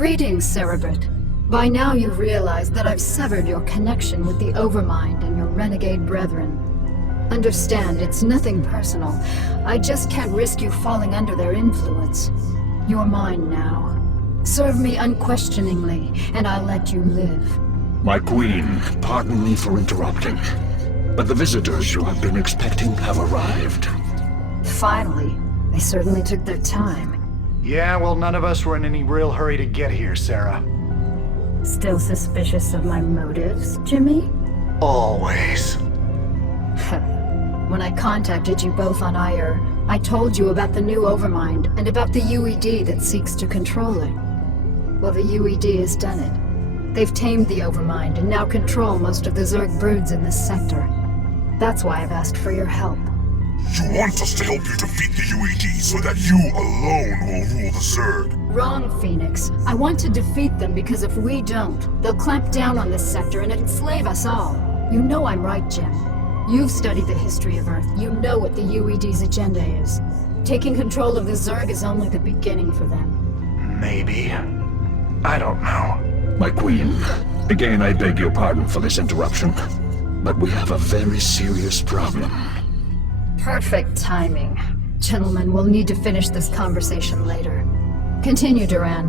Greetings, Cerebrate. By now you've realized that I've severed your connection with the Overmind and your renegade brethren. Understand, it's nothing personal. I just can't risk you falling under their influence. You're mine now. Serve me unquestioningly, and I'll let you live. My queen, pardon me for interrupting, but the visitors you have been expecting have arrived. Finally. They certainly took their time. Yeah, well, none of us were in any real hurry to get here, Sarah. Still suspicious of my motives, Jimmy? Always. When I contacted you both on Ire, I told you about the new Overmind and about the UED that seeks to control it. Well, the UED has done it. They've tamed the Overmind and now control most of the Zerg broods in this sector. That's why I've asked for your help. You want us to help you defeat the UED so that you alone will rule the Zerg? Wrong, Phoenix. I want to defeat them because if we don't, they'll clamp down on this sector and enslave us all. You know I'm right, Jim. You've studied the history of Earth. You know what the UED's agenda is. Taking control of the Zerg is only the beginning for them. Maybe. I don't know. My queen, again I beg your pardon for this interruption, but we have a very serious problem. Perfect timing. Gentlemen, we'll need to finish this conversation later. Continue, Duran.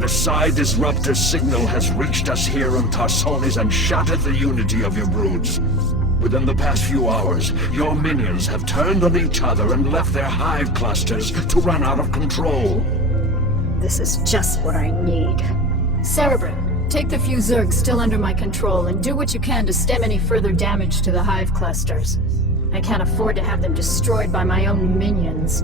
The Psi Disruptor's signal has reached us here on Tarsonis and shattered the unity of your broods. Within the past few hours, your minions have turned on each other and left their hive clusters to run out of control. This is just what I need. Cerebrate, take the few Zergs still under my control and do what you can to stem any further damage to the hive clusters. I can't afford to have them destroyed by my own minions.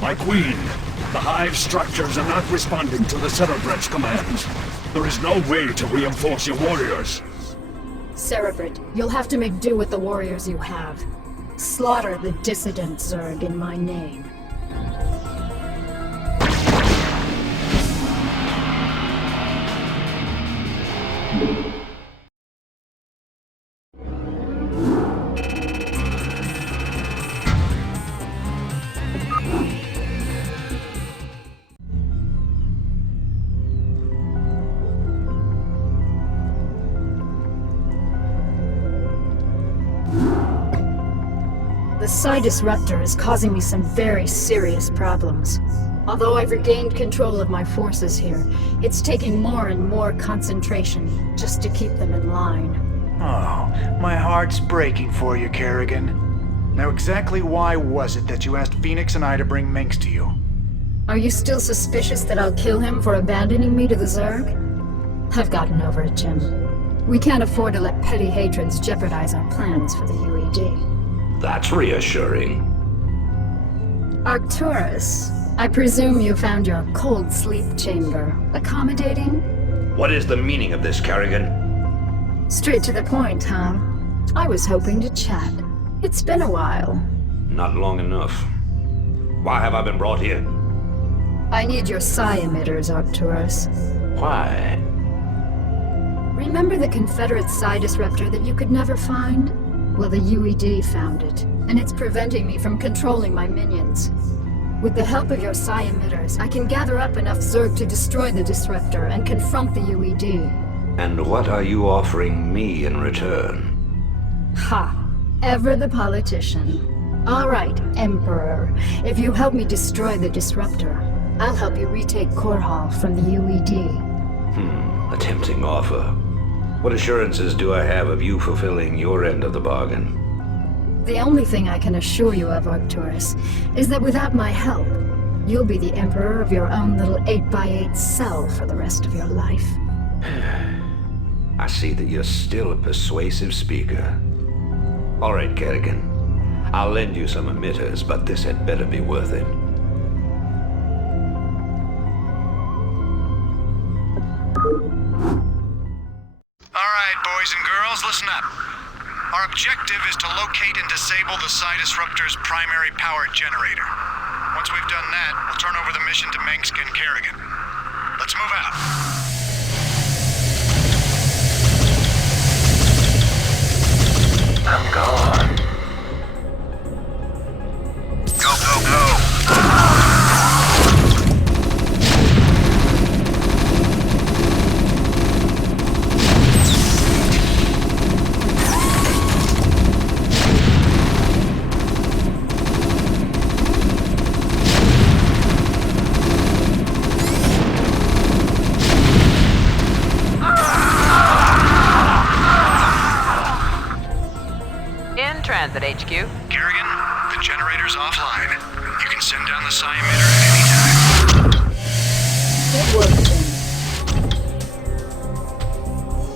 My queen, the hive structures are not responding to the Cerebrate's commands. There is no way to reinforce your warriors. Cerebrate, you'll have to make do with the warriors you have. Slaughter the dissident Zerg in my name. The Psi Disruptor is causing me some very serious problems. Although I've regained control of my forces here, it's taking more and more concentration just to keep them in line. Oh, my heart's breaking for you, Kerrigan. Now exactly why was it that you asked Phoenix and I to bring Minx to you? Are you still suspicious that I'll kill him for abandoning me to the Zerg? I've gotten over it, Jim. We can't afford to let petty hatreds jeopardize our plans for the UED. That's reassuring. Arcturus, I presume you found your cold sleep chamber accommodating? What is the meaning of this, Kerrigan? Straight to the point, huh? I was hoping to chat. It's been a while. Not long enough. Why have I been brought here? I need your psi emitters, Arcturus. Why? Remember the Confederate psi disruptor that you could never find? Well, the UED found it, and it's preventing me from controlling my minions. With the help of your psi emitters, I can gather up enough Zerg to destroy the disruptor and confront the UED. And what are you offering me in return? Ha! Ever the politician. All right, Emperor. If you help me destroy the disruptor, I'll help you retake Core Hall from the UED. A tempting offer. What assurances do I have of you fulfilling your end of the bargain? The only thing I can assure you of, Arcturus, is that without my help, you'll be the Emperor of your own little 8x8 cell for the rest of your life. I see that you're still a persuasive speaker. All right, Kerrigan. I'll lend you some emitters, but this had better be worth it. Boys and girls, listen up. Our objective is to locate and disable the Psi Disruptor's primary power generator. Once we've done that, we'll turn over the mission to Mengsk and Kerrigan. Let's move out. HQ. Kerrigan, the generator's offline. You can send down the psi emitter at any time. Good work, Jim.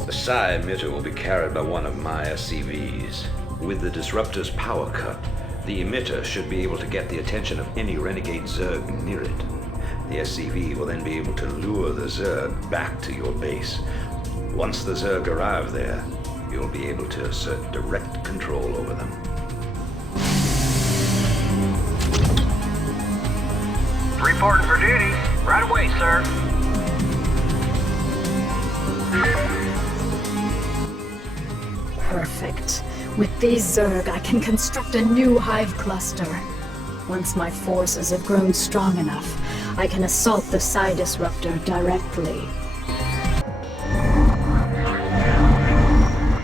The psi emitter will be carried by one of my SCVs. With the disruptor's power cut, the emitter should be able to get the attention of any renegade Zerg near it. The SCV will then be able to lure the Zerg back to your base. Once the Zerg arrive there, you'll be able to assert direct control over them. Reporting for duty. Right away, sir. Perfect. With these Zerg, I can construct a new hive cluster. Once my forces have grown strong enough, I can assault the Psi Disruptor directly.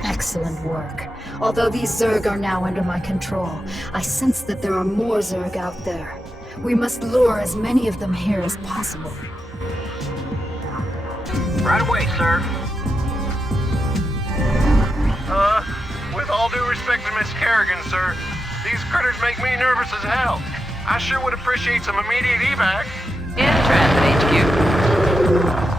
Excellent work. Although these Zerg are now under my control, I sense that there are more Zerg out there. We must lure as many of them here as possible. Right away, sir. With all due respect to Miss Kerrigan, sir, these critters make me nervous as hell. I sure would appreciate some immediate evac. In transit HQ.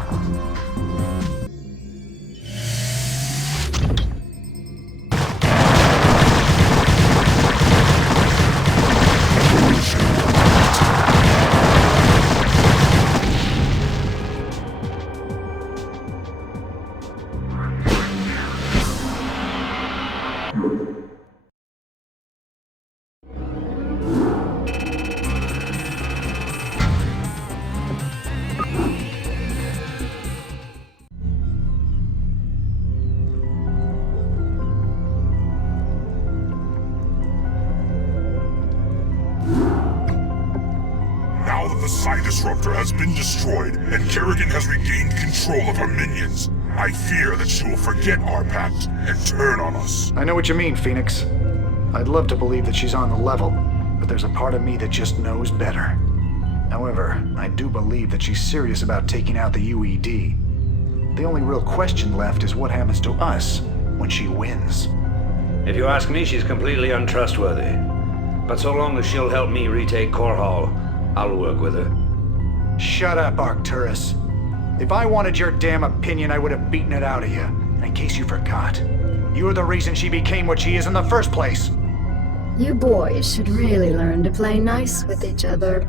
Now that the Psi Disruptor has been destroyed and Kerrigan has regained control of her minions, I fear that she will forget our pact and turn on us. I know what you mean, Phoenix. I'd love to believe that she's on the level, but there's a part of me that just knows better. However, I do believe that she's serious about taking out the UED. The only real question left is what happens to us when she wins. If you ask me, she's completely untrustworthy. But so long as she'll help me retake Core Hall, I'll work with her. Shut up, Arcturus. If I wanted your damn opinion, I would have beaten it out of you. And in case you forgot, you're the reason she became what she is in the first place. You boys should really learn to play nice with each other.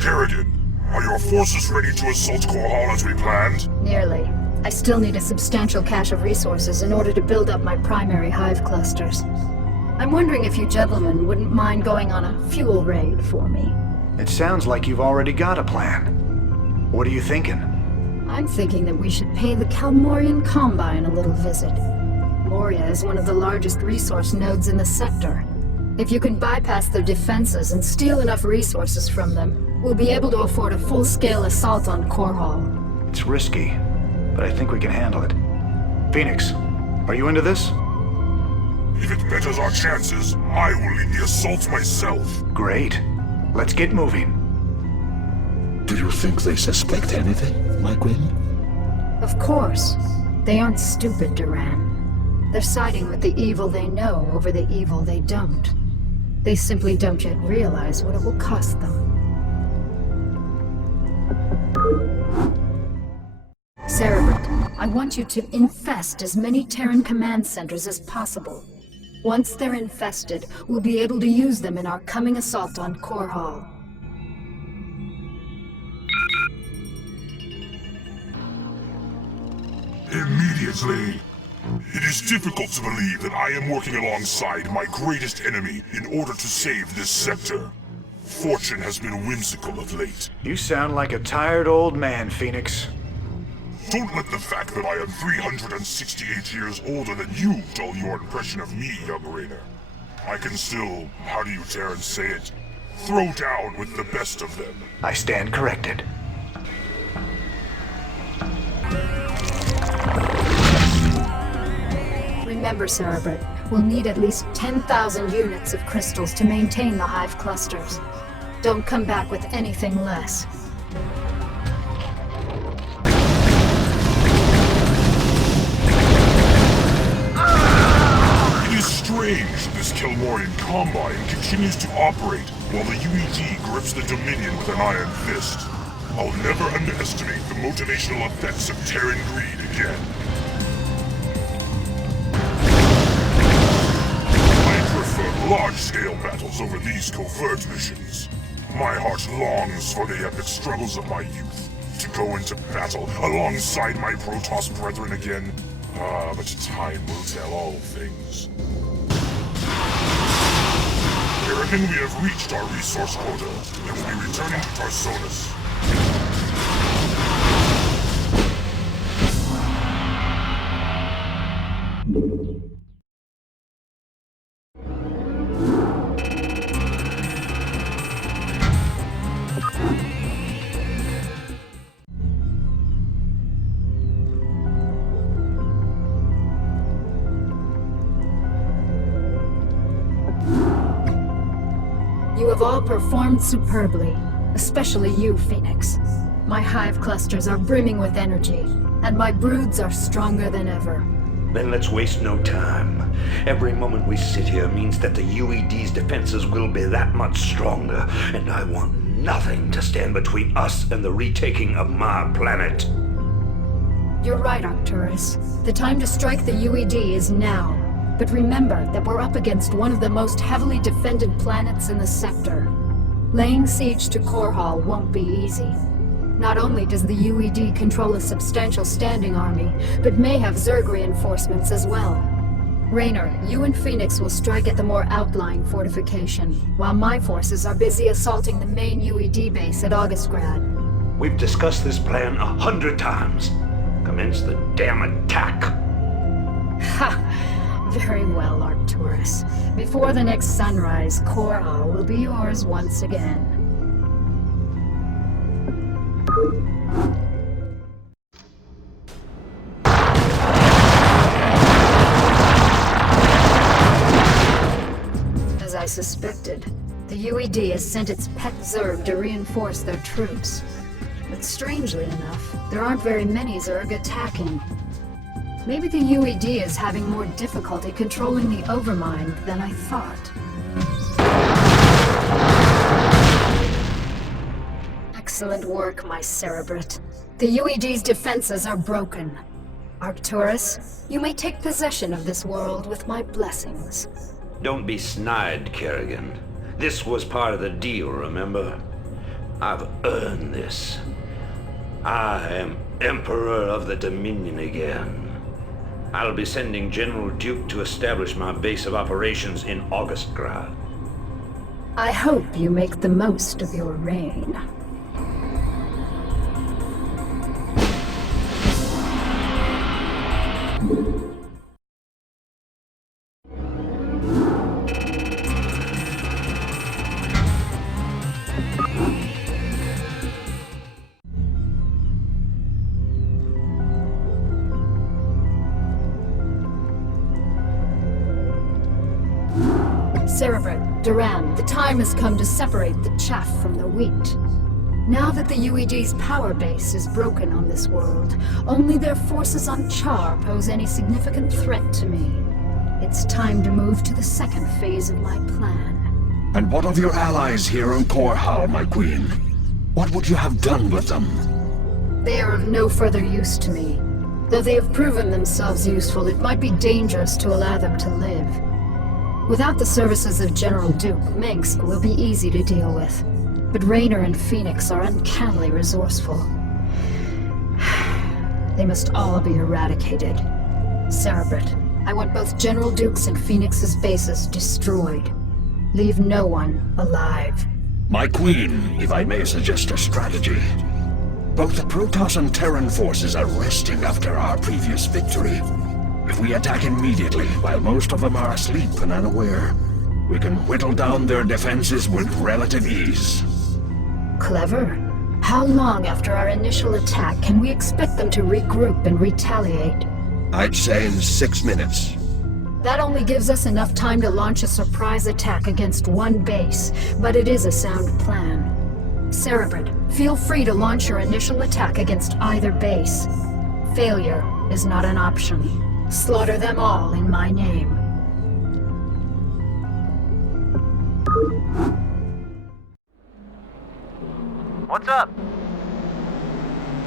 Kerrigan, are your forces ready to assault Core Hall as we planned? Nearly. I still need a substantial cache of resources in order to build up my primary hive clusters. I'm wondering if you gentlemen wouldn't mind going on a fuel raid for me. It sounds like you've already got a plan. What are you thinking? I'm thinking that we should pay the Kalmorian Combine a little visit. Moria is one of the largest resource nodes in the sector. If you can bypass their defenses and steal enough resources from them, we'll be able to afford a full-scale assault on Core Hall. It's risky, but I think we can handle it. Phoenix, are you into this? If it betters our chances, I will lead the assault myself. Great. Let's get moving. Do you think they suspect anything, my Gwyn? Of course. They aren't stupid, Duran. They're siding with the evil they know over the evil they don't. They simply don't yet realize what it will cost them. Cerebrate, I want you to infest as many Terran command centers as possible. Once they're infested, we'll be able to use them in our coming assault on Core Hall. Immediately. It is difficult to believe that I am working alongside my greatest enemy in order to save this sector. Fortune has been whimsical of late. You sound like a tired old man, Phoenix. Don't let the fact that I am 368 years older than you dull your impression of me, young Raider. I can still, how do you Terrans say it, throw down with the best of them. I stand corrected. Remember, Cerebrate, we'll need at least 10,000 units of crystals to maintain the hive clusters. Don't come back with anything less. It is strange, this Kelmorian Combine continues to operate while the UEG grips the Dominion with an iron fist. I'll never underestimate the motivational effects of Terran greed again. I prefer large-scale battles over these covert missions. My heart longs for the epic struggles of my youth. To go into battle alongside my Protoss brethren again. But time will tell all things. Kerrigan, we have reached our resource quota, and will be returning to Tarsonis. You have all performed superbly, especially you, Phoenix. My hive clusters are brimming with energy, and my broods are stronger than ever. Then let's waste no time. Every moment we sit here means that the UED's defenses will be that much stronger, and I want nothing to stand between us and the retaking of my planet. You're right, Arcturus. The time to strike the UED is now. But remember that we're up against one of the most heavily defended planets in the sector. Laying siege to Korhal won't be easy. Not only does the UED control a substantial standing army, but may have Zerg reinforcements as well. Raynor, you and Phoenix will strike at the more outlying fortification, while my forces are busy assaulting the main UED base at Augustgrad. We've discussed this plan 100 times. Commence the damn attack. Ha! Very well, Arcturus. Before the next sunrise, Korhal will be yours once again. As I suspected, the UED has sent its pet Zerg to reinforce their troops. But strangely enough, there aren't very many Zerg attacking. Maybe the UED is having more difficulty controlling the Overmind than I thought. Excellent work, my Cerebrate. The UED's defenses are broken. Arcturus, you may take possession of this world with my blessings. Don't be snide, Kerrigan. This was part of the deal, remember? I've earned this. I am Emperor of the Dominion again. I'll be sending General Duke to establish my base of operations in Augustgrad. I hope you make the most of your reign. Cerebrate, Duran, the time has come to separate the chaff from the wheat. Now that the UED's power base is broken on this world, only their forces on Char pose any significant threat to me. It's time to move to the second phase of my plan. And what of your allies here on Korhal, my queen? What would you have done with them? They are of no further use to me. Though they have proven themselves useful, it might be dangerous to allow them to live. Without the services of General Duke, Minsk will be easy to deal with. But Raynor and Phoenix are uncannily resourceful. They must all be eradicated. Cerebrate, I want both General Duke's and Phoenix's bases destroyed. Leave no one alive. My queen, if I may suggest a strategy. Both the Protoss and Terran forces are resting after our previous victory. If we attack immediately, while most of them are asleep and unaware, we can whittle down their defenses with relative ease. Clever. How long after our initial attack can we expect them to regroup and retaliate? I'd say in 6 minutes. That only gives us enough time to launch a surprise attack against one base, but it is a sound plan. Cerebrate, feel free to launch your initial attack against either base. Failure is not an option. Slaughter them all in my name. what's up?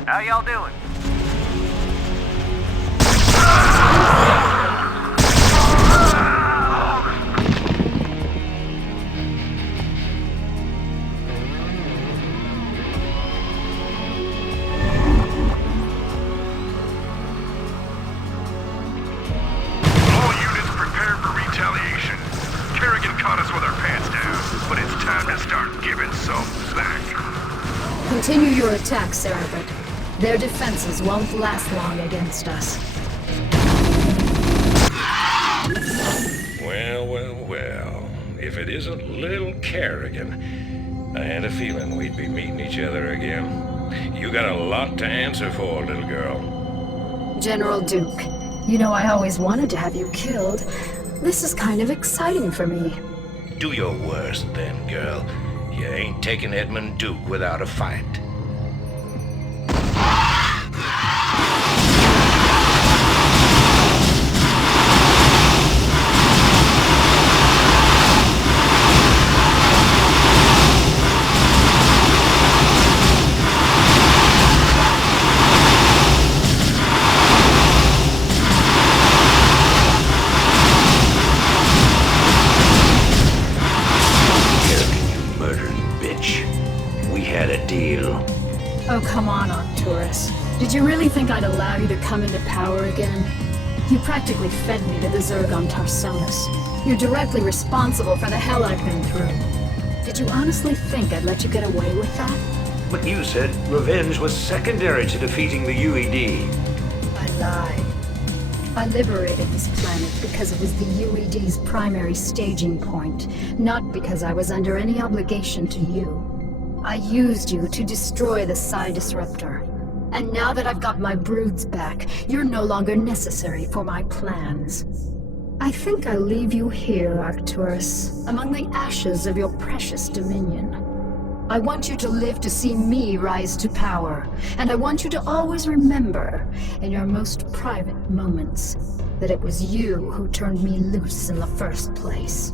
How y'all doing? All units prepare for retaliation. Kerrigan caught us with our pants down, but it's time to start giving some slack. Continue your attack, Cerebrit. Their defenses won't last long against us. Well. If it isn't little Kerrigan, I had a feeling we'd be meeting each other again. You got a lot to answer for, little girl. General Duke, you know I always wanted to have you killed. This is kind of exciting for me. Do your worst then, girl. You ain't taking Edmund Duke without a fight. Oh, come on, Arcturus. Did you really think I'd allow you to come into power again? You practically fed me to the Zerg on Tarsonus. You're directly responsible for the hell I've been through. Did you honestly think I'd let you get away with that? But you said revenge was secondary to defeating the UED. I lied. I liberated this planet because it was the UED's primary staging point, not because I was under any obligation to you. I used you to destroy the Psi Disruptor. And now that I've got my broods back, you're no longer necessary for my plans. I think I'll leave you here, Arcturus, among the ashes of your precious dominion. I want you to live to see me rise to power, and I want you to always remember, in your most private moments, that it was you who turned me loose in the first place.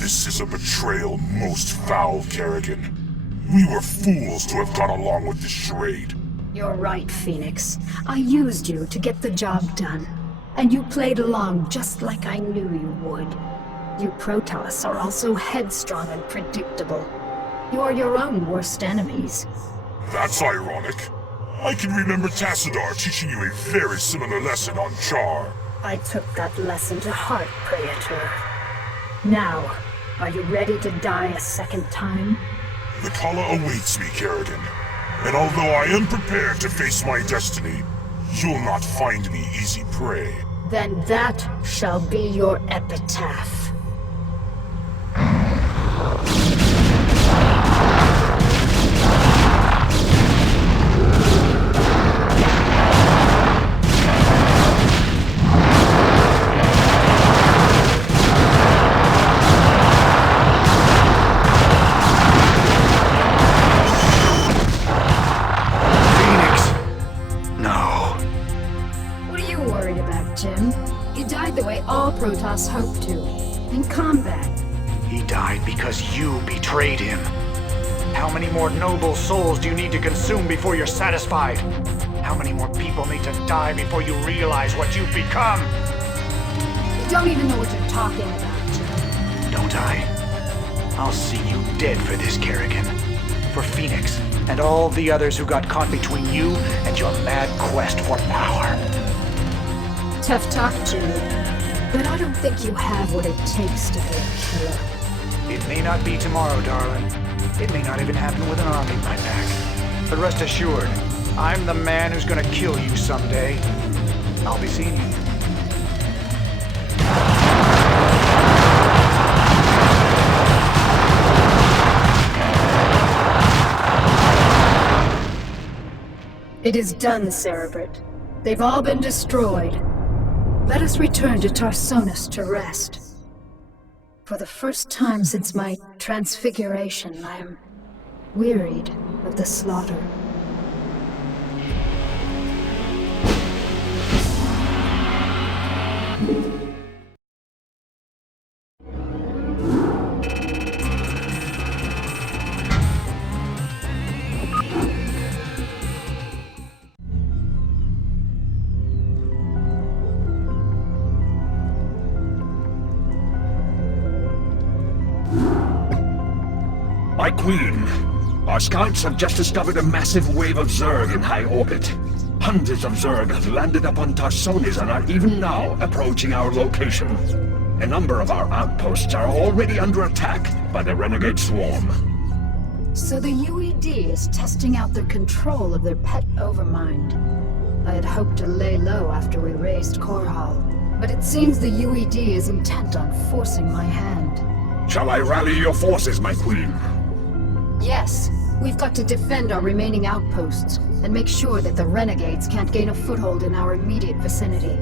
This is a betrayal most foul, Kerrigan. We were fools to have gone along with this charade. You're right, Phoenix. I used you to get the job done. And you played along just like I knew you would. You Protoss are also headstrong and predictable. You are your own worst enemies. That's ironic. I can remember Tassadar teaching you a very similar lesson on Char. I took that lesson to heart, Praetor. Now, are you ready to die a second time? The Kala awaits me, Kerrigan. And although I am prepared to face my destiny, you'll not find me easy prey. Then that shall be your epitaph. Protoss hoped to. In combat. He died because you betrayed him. How many more noble souls do you need to consume before you're satisfied? How many more people need to die before you realize what you've become? You don't even know what you're talking about. Don't I? I'll see you dead for this, Kerrigan. For Phoenix, and all the others who got caught between you and your mad quest for power. Tough talk, Jimmy. But I don't think you have what it takes to be a killer. It may not be tomorrow, darling. It may not even happen with an army at my back. But rest assured, I'm the man who's gonna kill you someday. I'll be seeing you. It is done, Cerebrit. They've all been destroyed. Let us return to Tarsonus to rest. For the first time since my transfiguration, I am wearied of the slaughter. My queen, our scouts have just discovered a massive wave of Zerg in high orbit. Hundreds of Zerg have landed upon Tarsonis and are even now approaching our location. A number of our outposts are already under attack by the renegade swarm. So the UED is testing out their control of their pet overmind. I had hoped to lay low after we raised Korhal, but it seems the UED is intent on forcing my hand. Shall I rally your forces, my queen? Yes, we've got to defend our remaining outposts and make sure that the renegades can't gain a foothold in our immediate vicinity.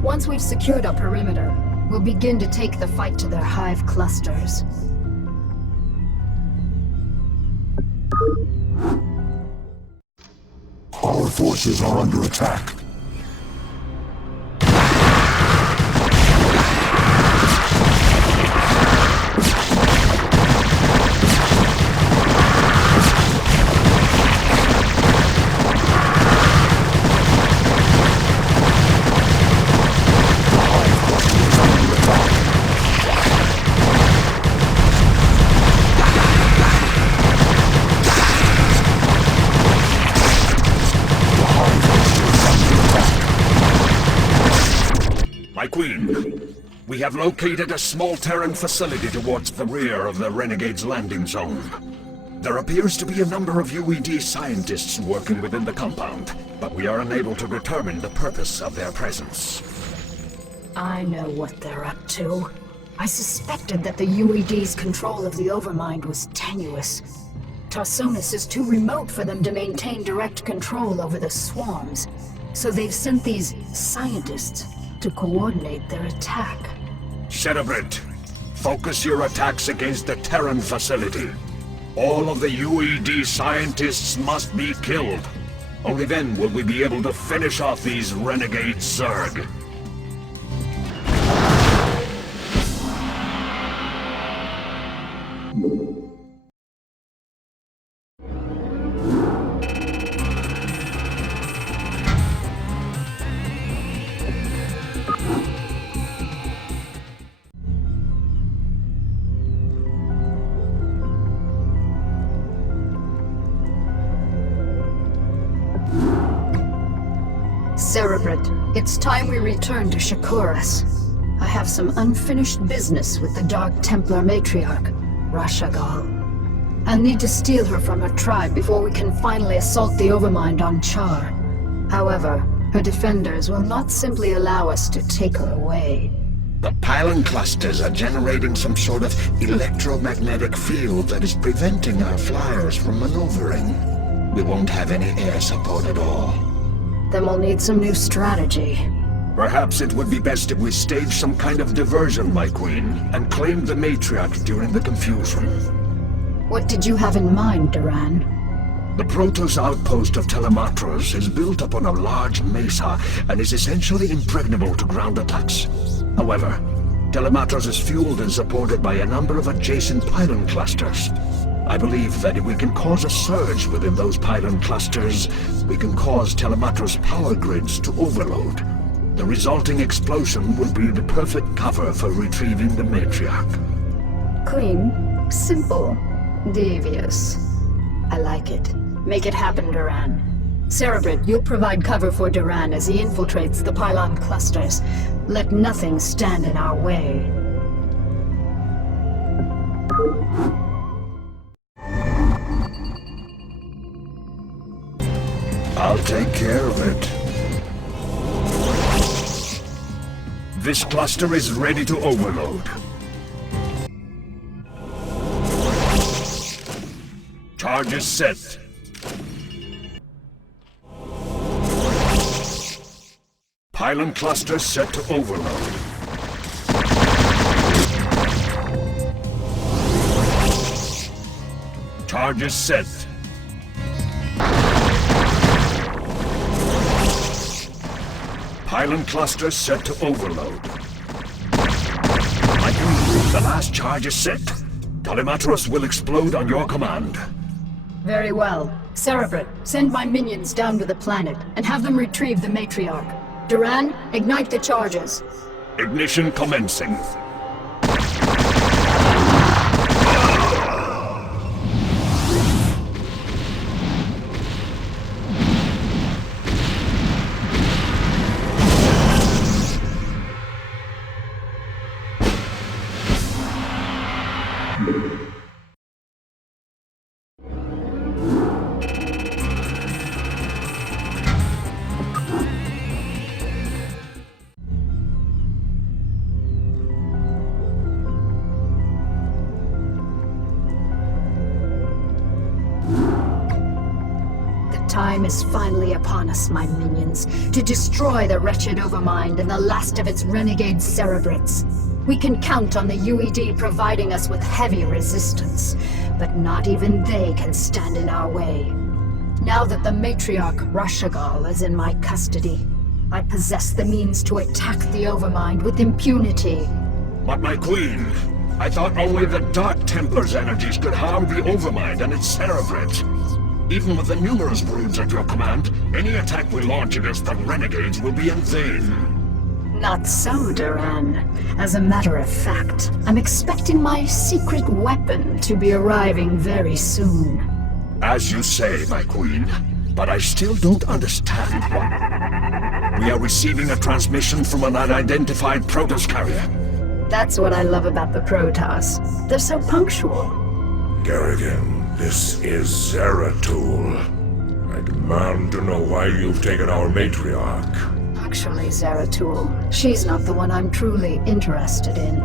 Once we've secured our perimeter, we'll begin to take the fight to their hive clusters. Our forces are under attack. My queen, we have located a small Terran facility towards the rear of the Renegade's landing zone. There appears to be a number of UED scientists working within the compound, but we are unable to determine the purpose of their presence. I know what they're up to. I suspected that the UED's control of the Overmind was tenuous. Tarsonis is too remote for them to maintain direct control over the swarms, so they've sent these scientists to coordinate their attack. Cerebrate, focus your attacks against the Terran facility. All of the UED scientists must be killed. Only then will we be able to finish off these renegade Zerg. Cerebrate, it's time we return to Shakuras. I have some unfinished business with the Dark Templar matriarch, Rashagal. I'll need to steal her from her tribe before we can finally assault the Overmind on Char. However, her defenders will not simply allow us to take her away. The pylon clusters are generating some sort of electromagnetic field that is preventing our flyers from maneuvering. We won't have any air support at all. Then we'll need some new strategy. Perhaps it would be best if we stage some kind of diversion, my queen, and claim the matriarch during the confusion. What did you have in mind, Duran? The Protoss outpost of Telematros is built upon a large mesa and is essentially impregnable to ground attacks. However, Telematros is fueled and supported by a number of adjacent pylon clusters. I believe that if we can cause a surge within those pylon clusters, we can cause Telematros power grids to overload. The resulting explosion will be the perfect cover for retrieving the matriarch. Clean, simple, devious. I like it. Make it happen, Duran. Cerebrate, you'll provide cover for Duran as he infiltrates the pylon clusters. Let nothing stand in our way. I'll take care of it. This cluster is ready to overload. Charges set. Pylon cluster set to overload. Charges set. Pylon cluster set to overload. My queen, the last charge is set. Telematros will explode on your command. Very well. Cerebrate, send my minions down to the planet and have them retrieve the matriarch. Duran, ignite the charges. Ignition commencing. Time is finally upon us, my minions, to destroy the wretched Overmind and the last of its renegade cerebrates. We can count on the UED providing us with heavy resistance, but not even they can stand in our way. Now that the matriarch Rashagal is in my custody, I possess the means to attack the Overmind with impunity. But my queen, I thought only the Dark Templar's energies could harm the Overmind and its cerebrates. Even with the numerous broods at your command, any attack we launch against the renegades will be in vain. Not so, Duran. As a matter of fact, I'm expecting my secret weapon to be arriving very soon. As you say, my queen, but I still don't understand what... We are receiving a transmission from an unidentified Protoss carrier. That's what I love about the Protoss. They're so punctual. Garrigan, this is Zeratul. I demand to know why you've taken our matriarch. Actually, Zeratul, she's not the one I'm truly interested in.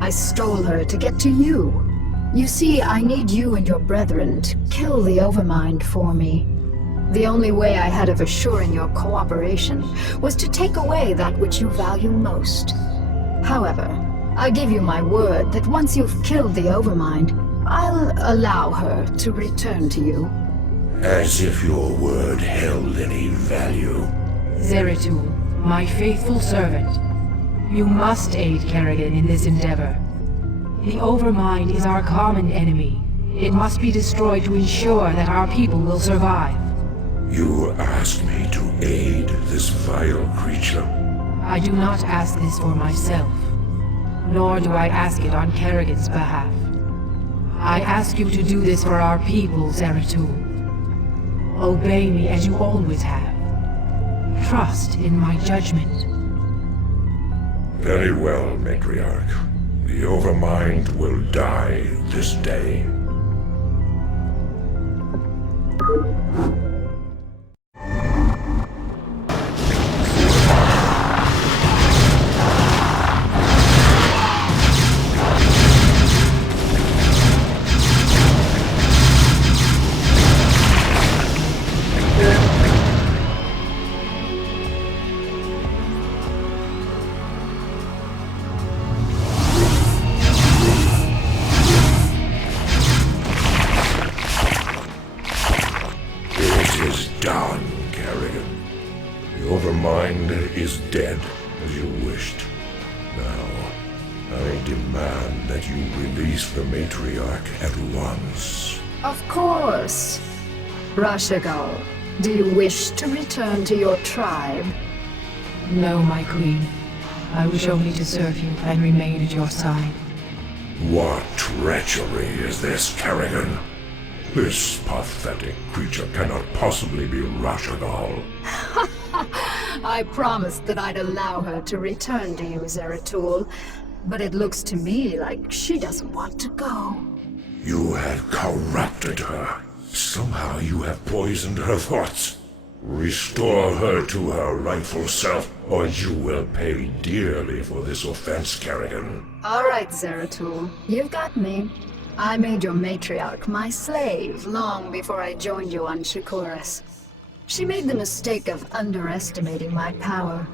I stole her to get to you. You see, I need you and your brethren to kill the Overmind for me. The only way I had of assuring your cooperation was to take away that which you value most. However, I give you my word that once you've killed the Overmind, I'll allow her to return to you. As if your word held any value. Zeratul, my faithful servant, you must aid Kerrigan in this endeavor. The Overmind is our common enemy. It must be destroyed to ensure that our people will survive. You ask me to aid this vile creature? I do not ask this for myself, nor do I ask it on Kerrigan's behalf. I ask you to do this for our people, Zeratul. Obey me as you always have. Trust in my judgment. Very well, matriarch. The Overmind will die this day. Dead, as you wished. Now, I demand that you release the matriarch at once. Of course. Rashagal, do you wish to return to your tribe? No, my queen. I wish only to serve you and remain at your side. What treachery is this, Kerrigan? This pathetic creature cannot possibly be Rashagal. I promised that I'd allow her to return to you, Zeratul, but it looks to me like she doesn't want to go. You have corrupted her. Somehow you have poisoned her thoughts. Restore her to her rightful self, or you will pay dearly for this offense, Kerrigan. All right, Zeratul, you've got me. I made your matriarch my slave long before I joined you on Shakuras. She made the mistake of underestimating my power,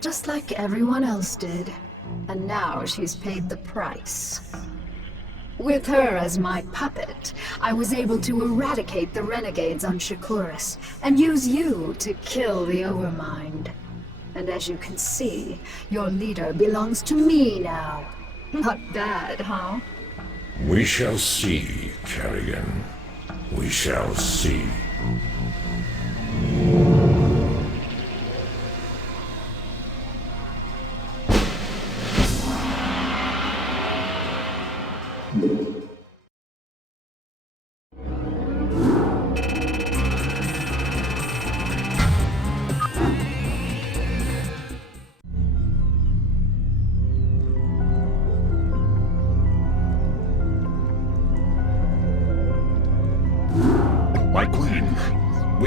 just like everyone else did. And now she's paid the price. With her as my puppet, I was able to eradicate the renegades on Shakuras, and use you to kill the Overmind. And as you can see, your leader belongs to me now. Not bad, huh? We shall see, Kerrigan. We shall see.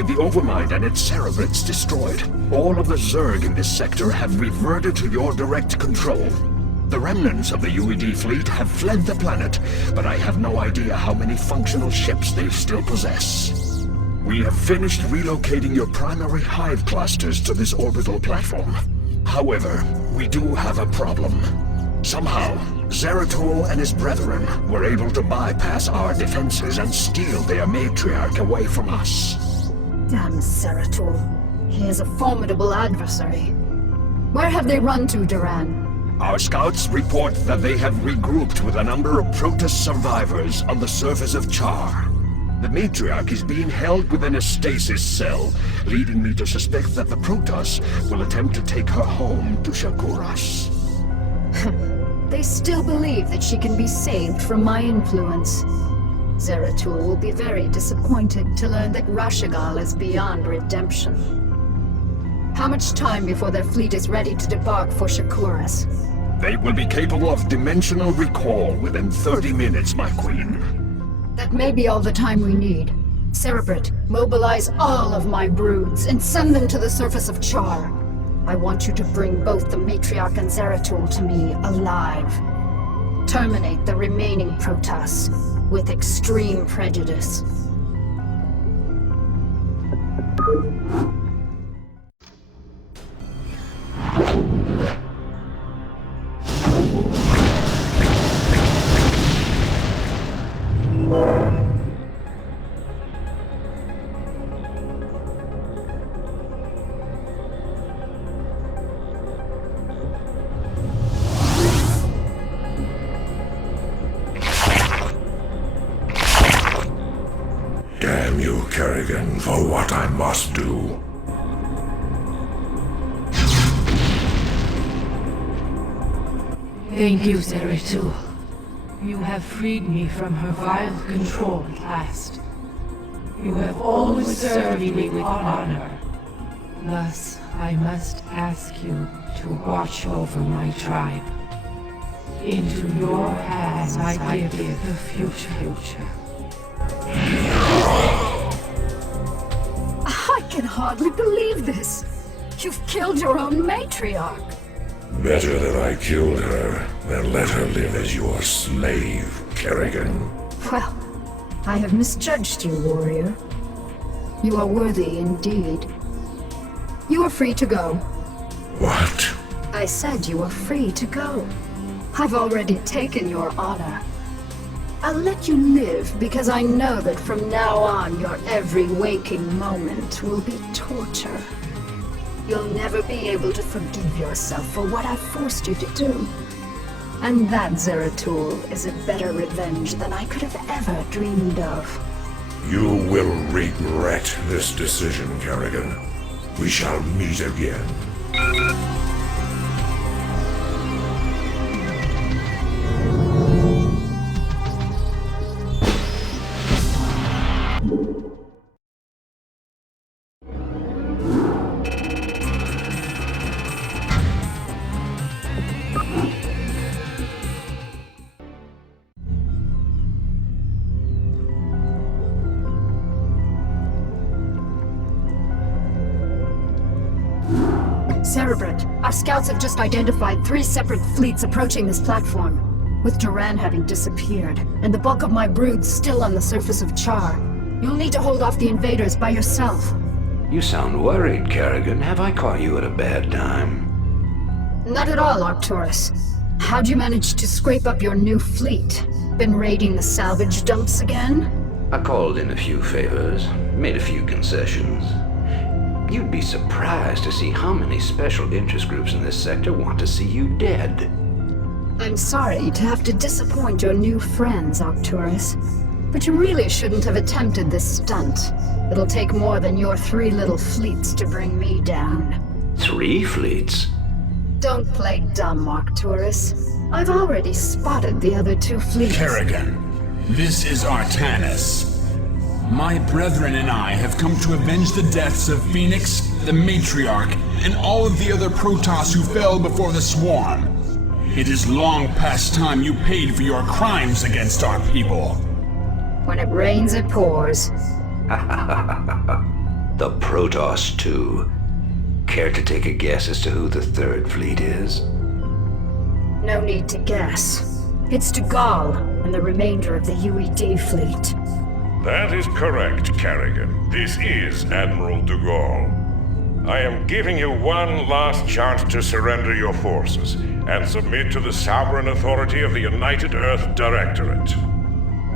With the Overmind and its cerebrates destroyed, all of the Zerg in this sector have reverted to your direct control. The remnants of the UED fleet have fled the planet, but I have no idea how many functional ships they still possess. We have finished relocating your primary hive clusters to this orbital platform. However, we do have a problem. Somehow, Zeratul and his brethren were able to bypass our defenses and steal their matriarch away from us. Damn Zeratul. He is a formidable adversary. Where have they run to, Duran? Our scouts report that they have regrouped with a number of Protoss survivors on the surface of Char. The matriarch is being held within a stasis cell, leading me to suspect that the Protoss will attempt to take her home to Shakuras. They still believe that she can be saved from my influence. Zeratul will be very disappointed to learn that Rashagal is beyond redemption. How much time before their fleet is ready to debark for Shakuras? They will be capable of dimensional recall within 30 minutes, my queen. That may be all the time we need. Cerebrate, mobilize all of my broods and send them to the surface of Char. I want you to bring both the Matriarch and Zeratul to me alive. Terminate the remaining Protoss with extreme prejudice. Damn you, Kerrigan, for what I must do. Thank you, Zeratul. You have freed me from her vile control at last. You have always served me with honor. Thus, I must ask you to watch over my tribe. Into your hands I give the future. I can hardly believe this. You've killed your own matriarch. Better that I killed her than let her live as your slave, Kerrigan. Well, I have misjudged you, warrior. You are worthy indeed. You are free to go. What? I said you are free to go. I've already taken your honor. I'll let you live because I know that from now on your every waking moment will be torture. You'll never be able to forgive yourself for what I forced you to do. And that, Zeratul, is a better revenge than I could have ever dreamed of. You will regret this decision, Kerrigan. We shall meet again. Cerebrate, our scouts have just identified 3 separate fleets approaching this platform, with Duran having disappeared, and the bulk of my broods still on the surface of Char. You'll need to hold off the invaders by yourself. You sound worried, Kerrigan. Have I caught you at a bad time? Not at all, Arcturus. How'd you manage to scrape up your new fleet? Been raiding the salvage dumps again? I called in a few favors, made a few concessions. You'd be surprised to see how many special interest groups in this sector want to see you dead. I'm sorry to have to disappoint your new friends, Arcturus. But you really shouldn't have attempted this stunt. It'll take more than your 3 little fleets to bring me down. 3 fleets? Don't play dumb, Arcturus. I've already spotted the other 2 fleets. Kerrigan, this is Artanis. My brethren and I have come to avenge the deaths of Phoenix, the Matriarch, and all of the other Protoss who fell before the Swarm. It is long past time you paid for your crimes against our people. When it rains, it pours. The Protoss, too. Care to take a guess as to who the third fleet is? No need to guess. It's Dugall and the remainder of the UED fleet. That is correct, Kerrigan. This is Admiral Dugall. I am giving you one last chance to surrender your forces and submit to the sovereign authority of the United Earth Directorate.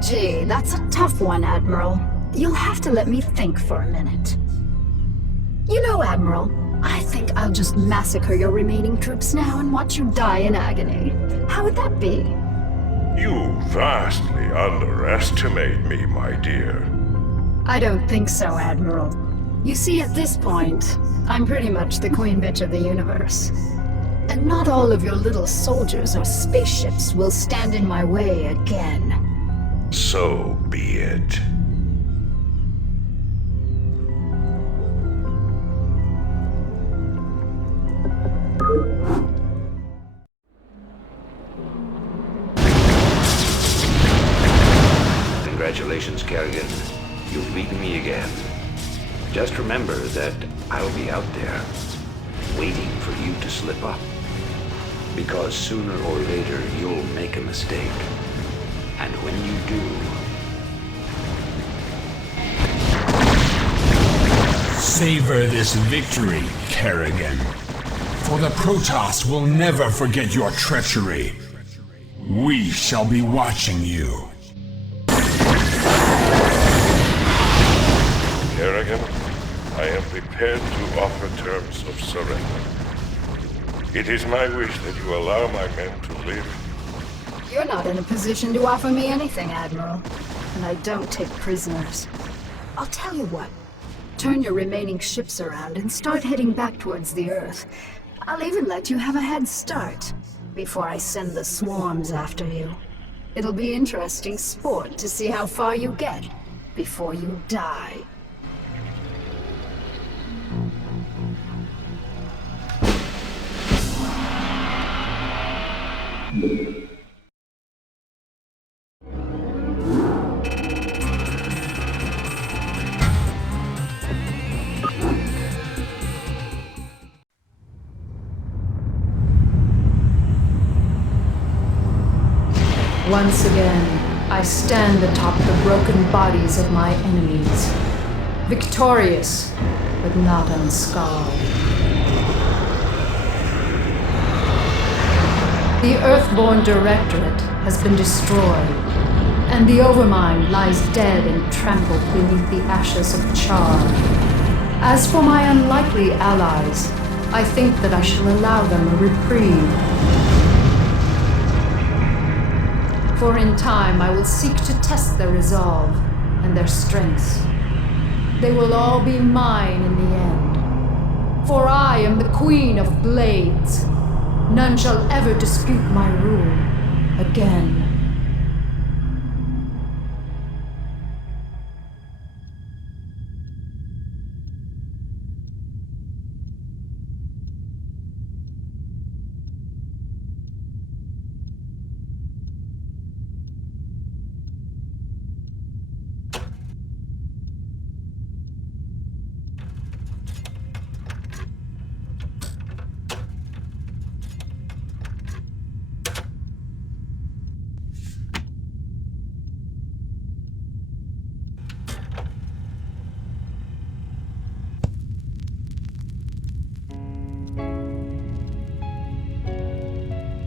Gee, that's a tough one, Admiral. You'll have to let me think for a minute. You know, Admiral, I think I'll just massacre your remaining troops now and watch you die in agony. How would that be? You vastly underestimate me, my dear. I don't think so, Admiral. You see, at this point, I'm pretty much the queen bitch of the universe. And not all of your little soldiers or spaceships will stand in my way again. So be it. Congratulations, Kerrigan. You've beaten me again. Just remember that I'll be out there, waiting for you to slip up. Because sooner or later, you'll make a mistake. And when you do... Savor this victory, Kerrigan. For the Protoss will never forget your treachery. We shall be watching you. Kerrigan, I am prepared to offer terms of surrender. It is my wish that you allow my men to live. You're not in a position to offer me anything, Admiral. And I don't take prisoners. I'll tell you what. Turn your remaining ships around and start heading back towards the Earth. I'll even let you have a head start before I send the swarms after you. It'll be interesting sport to see how far you get before you die. Once again, I stand atop the broken bodies of my enemies, victorious, but not unscarred. The Earthborn Directorate has been destroyed, and the Overmind lies dead and trampled beneath the ashes of Char. As for my unlikely allies, I think that I shall allow them a reprieve. For in time I will seek to test their resolve and their strengths. They will all be mine in the end. For I am the Queen of Blades. None shall ever dispute my rule again.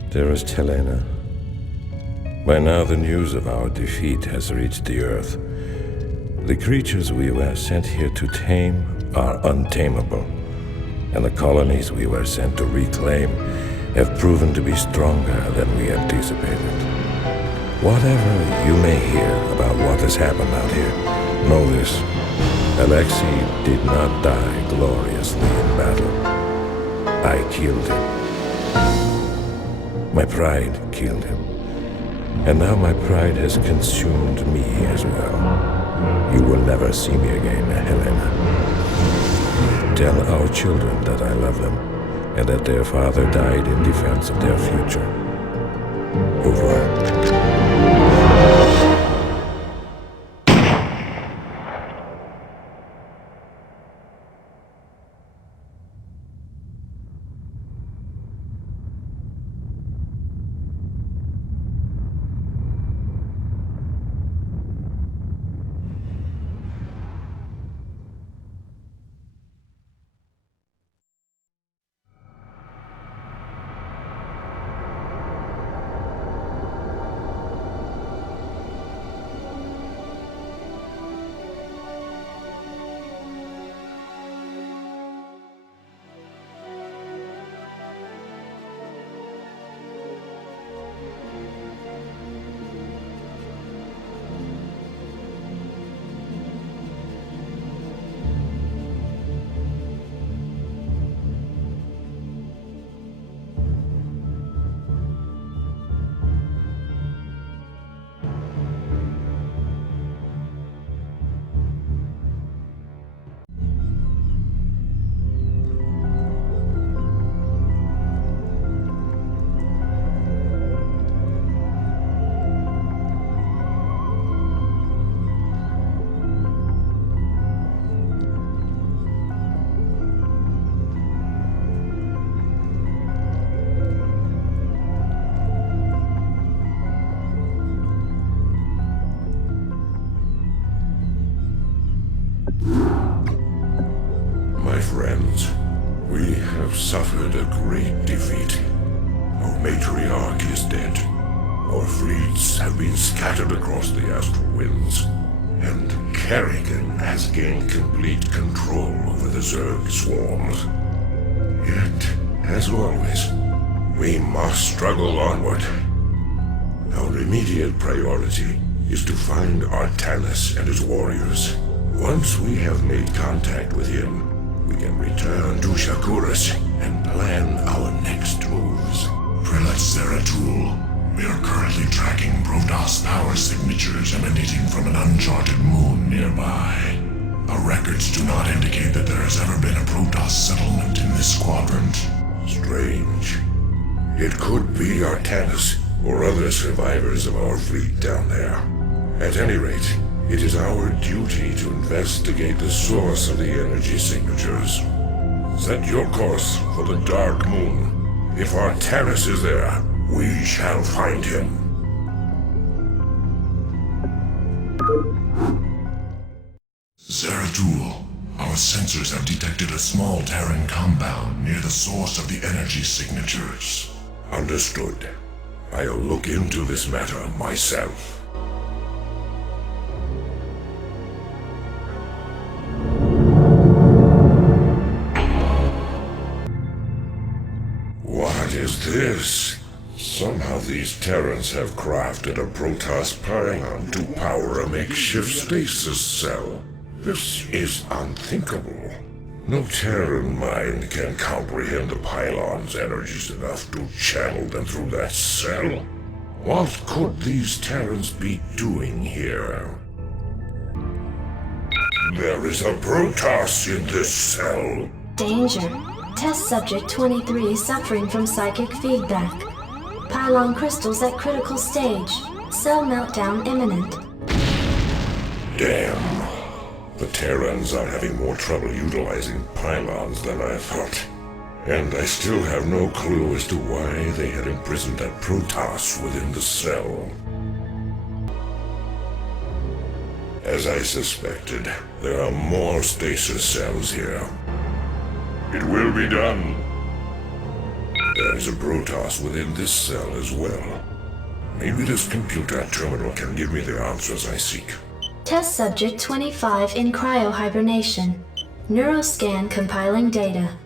Dearest Helena, by now the news of our defeat has reached the Earth. The creatures we were sent here to tame are untamable, and the colonies we were sent to reclaim have proven to be stronger than we anticipated. Whatever you may hear about what has happened out here, know this: Alexei did not die gloriously in battle. I killed him. My pride killed him. And now my pride has consumed me as well. You will never see me again, Helena. Tell our children that I love them, and that their father died in defense of their future. Au revoir. suffered a great defeat. Our matriarch is dead. Our fleets have been scattered across the astral winds, and Kerrigan has gained complete control over the Zerg swarms. Yet, as always, we must struggle onward. Our immediate priority is to find Artanis and his warriors. Once we have made contact with him, we can return to Shakuras and plan our next moves. Prelate Zeratul, we are currently tracking Protoss power signatures emanating from an uncharted moon nearby. Our records do not indicate that there has ever been a Protoss settlement in this quadrant. Strange. It could be Artanis or other survivors of our fleet down there. At any rate, it is our duty to investigate the source of the energy signatures. Set your course for the Dark Moon. If Artanis is there, we shall find him. Zeratul, our sensors have detected a small Terran compound near the source of the energy signatures. Understood. I'll look into this matter myself. What is this? Somehow these Terrans have crafted a Protoss pylon to power a makeshift stasis cell. This is unthinkable. No Terran mind can comprehend the pylon's energies enough to channel them through that cell. What could these Terrans be doing here? There is a Protoss in this cell. Danger. Test subject 23 suffering from psychic feedback. Pylon crystals at critical stage. Cell meltdown imminent. Damn. The Terrans are having more trouble utilizing pylons than I thought. And I still have no clue as to why they had imprisoned that Protoss within the cell. As I suspected, there are more stasis cells here. It will be done. There is a Protoss within this cell as well. Maybe this computer terminal can give me the answers I seek. Test subject 25 in cryohibernation. Neuroscan compiling data.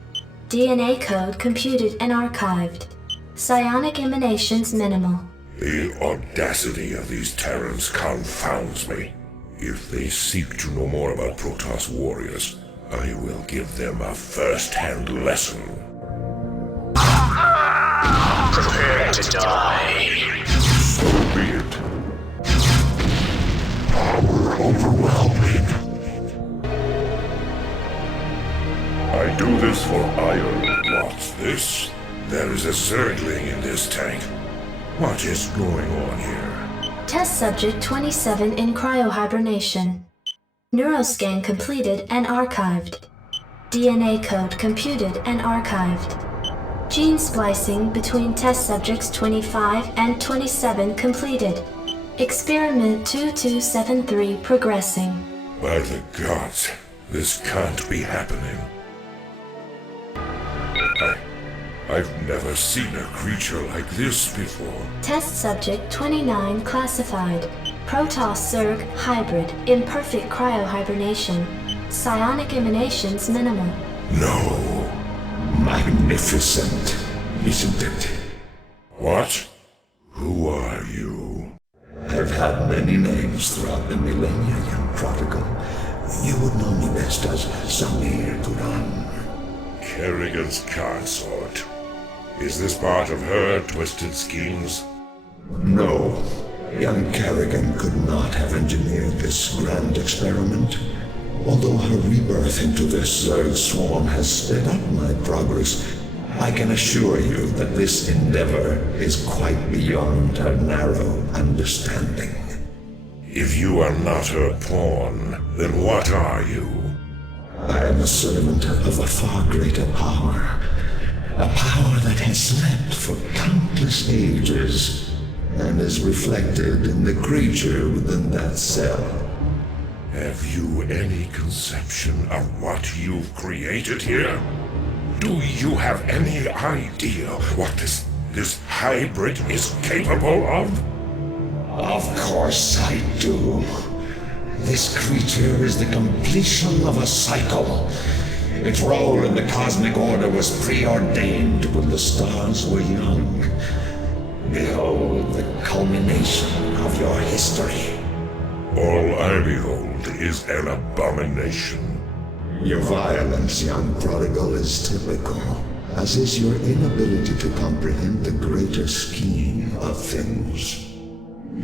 DNA code computed and archived. Psionic emanations minimal. The audacity of these Terrans confounds me. If they seek to know more about Protoss warriors, I will give them a first-hand lesson. Prepare to die. So be it. Power overwhelming. I do this for iron. What's this? There is a Zergling in this tank. What is going on here? Test subject 27 in cryohibernation. Neuroscan completed and archived. DNA code computed and archived. Gene splicing between test subjects 25 and 27 completed. Experiment 2273 progressing. By the gods, this can't be happening. I've never seen a creature like this before. Test subject 29 classified. Protoss Zerg hybrid in perfect cryohibernation. Psionic emanations minimal. No. Magnificent, isn't it? What? Who are you? I've had many names throughout the millennia, young prodigal. You would know me best as Samir Turan. Kerrigan's consort. Is this part of her twisted schemes? No. Young Kerrigan could not have engineered this grand experiment. Although her rebirth into this Zerg swarm has sped up my progress, I can assure you that this endeavor is quite beyond her narrow understanding. If you are not her pawn, then what are you? I am a servant of a far greater power. A power that has slept for countless ages, and is reflected in the creature within that cell. Have you any conception of what you've created here? Do you have any idea what this hybrid is capable of? Of course I do. This creature is the completion of a cycle. Its role in the cosmic order was preordained when the stars were young. Behold the culmination of your history. All I behold is an abomination. Your violence, young prodigal, is typical, as is your inability to comprehend the greater scheme of things.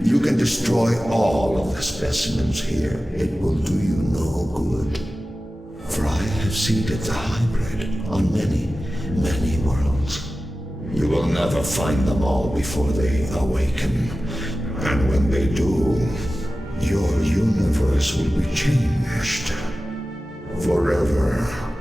You can destroy all of the specimens here. It will do you no good. For I have seeded the hybrid on many, many worlds. You will never find them all before they awaken. And when they do, your universe will be changed. Forever.